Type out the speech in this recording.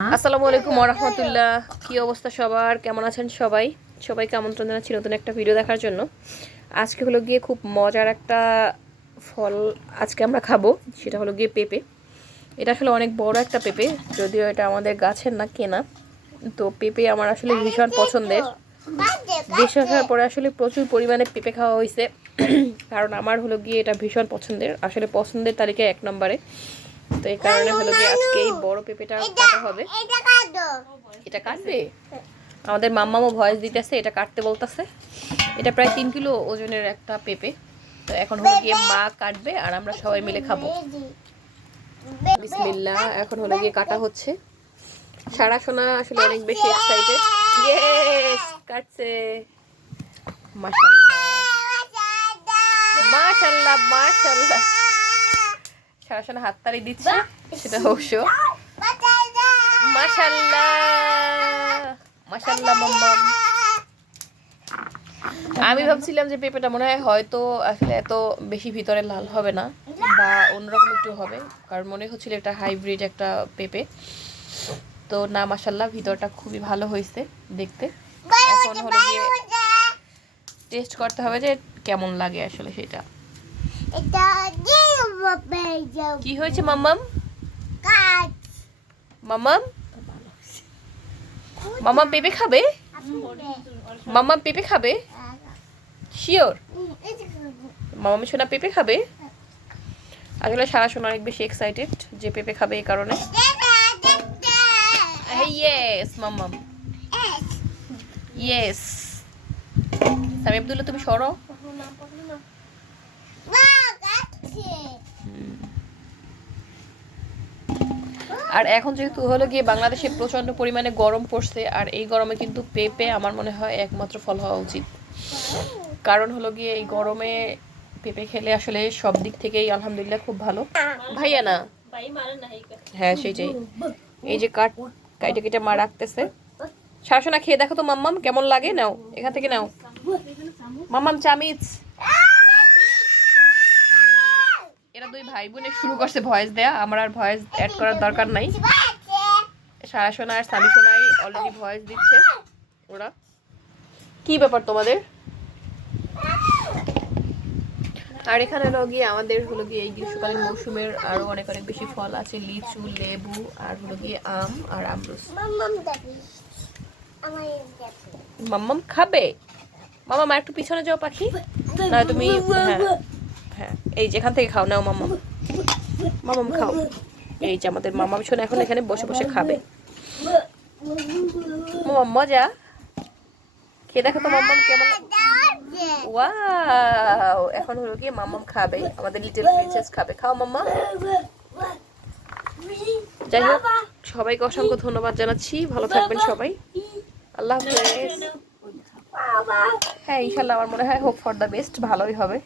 আসসালামু আলাইকুম রহমতুল্লাহ কি অবস্থা সবার? কেমন আছেন সবাই? সবাইকে আমন্ত্রণ জানাচ্ছি নতুন একটা ভিডিও দেখার জন্য। আজকে হলো গিয়ে খুব মজার একটা ফল আজকে আমরা খাব, সেটা হলো গিয়ে পেঁপে। এটা আসলে অনেক বড় একটা পেঁপে, যদিও এটা আমাদের গাছের না কেনা। তো পেঁপে আমার আসলে ভীষণ পছন্দের। দেশ আসার পরে আসলে প্রচুর পরিমাণে পেঁপে খাওয়া হয়েছে কারণ আমার হলো গিয়ে এটা ভীষণ পছন্দের। আসলে পছন্দের তালিকায় এক নম্বরে। তো এই কারণে হলো গিয়ে আজকে এই বড় পেঁপেটা কাটা হবে। এটা কাটো। এটা কাটবে? আমাদের মাম্মামও ভয়েস দিতেছে এটা কাটতে বলতেছে। এটা প্রায় তিন কিলো ওজনের একটা পেঁপে। তো এখন হলো গিয়ে মা কাটবে আর আমরা সবাই মিলে খাব। বিসমিল্লা এখন হলো গিয়ে কাটা হচ্ছে। সারা সোনা আসলে অনেক বেশি এক্সাইটেড ইয়েস কাটছে। মাশাল্লাহ মাশাল্লাহ মাশাল্লাহ সারা সোনা হাততালি দিচ্ছে সেটা অবশ্য। মাশাল্লাহ মাশাল্লাহ মাম্মাম আমি ভাবছিলাম যে পেঁপেটা মনে হয় হয়তো আসলে এত বেশি ভিতরে লাল হবে না বা অন্যরকম একটু হবে কারণ মনে হচ্ছিল এটা হাইব্রিড একটা পেঁপে। তো না মাশাল্লাহ ভিতরটা খুবই ভালো হয়েছে দেখতে। এখন হলো গিয়ে টেস্ট করতে হবে যে কেমন লাগে আসলে সেটা। কি হয়েছে মাম্মাম? মাম্মাম? মাম্মাম পেঁপে খাবে? মাম্মাম পেঁপে খাবে? শিওর। মামামি সোনা পেঁপে খাবে? আসলে সারা সোনা অনেক বেশি এক্সাইটেড যে পেঁপে খাবে এই কারণে। ইয়েস মাম্মাম। ইয়েস সামি আব্দুল্লাহ তুমি সরো। আর এখন যেহেতু হলো গিয়ে বাংলাদেশে প্রচণ্ড পরিমাণে গরম পড়ছে, আর এই গরমে কিন্তু পেঁপে আমার মনে হয় একমাত্র ফল হওয়া উচিত। কারণ হলো গিয়ে এই গরমে পেঁপে খেলে আসলে সব দিক থেকেই আলহামদুলিল্লাহ খুব ভালো। ভাইয়া না? হ্যাঁ সেইটাই। এই যে কাট কাইটে কেটে মা রাখতেছে। শাসনা খেয়ে দেখো তো মাম্মাম, কেমন লাগে? নাও, এখান থেকে নাও। মাম্মাম, চামিচ। ভাই বোনে শুরু করছে ভয়েস দেয়া। আমার আর ভয়েস অ্যাড করার দরকার নাই। সারা সোনা আর সামি সোনাই অলরেডি ভয়েস দিচ্ছে ওরা। কি ব্যাপার তোমাদের? আর এখানে হলো গিয়ে আমাদের হলো গিয়ে এই গ্রীষ্মকালীন মৌসুমের আরও অনেক অনেক বেশি ফল আছে। লিচু লেবু আর হলো গিয়ে আম আর আমরুস। মাম্মাম খাবে? মামা মা একটু পিছনে যাও পাখি। না তুমি হ্যাঁ। এই যেখান থেকে খাও, নাও মাম্মাম মামাম খাও। এই যে, আমাদের মামাম শোনা এখন এখানে বসে বসে খাবে। মামাম মজা খেয়ে দেখো তো মাম্মাম কেমন। ওয়াও, এখন হলো গিয়ে মাম্মাম খাবে, আমাদের লিটল প্রিন্সেস খাবে। খাও মাম্মা। যাই হোক, সবাইকে অসংখ্য ধন্যবাদ জানাচ্ছি। ভালো থাকবেন সবাই। আল্লাহ হাফেজ। হ্যাঁ ইনশাল্লাহ আমার মনে হয় হোপ ফর দ্য বেস্ট ভালোই হবে।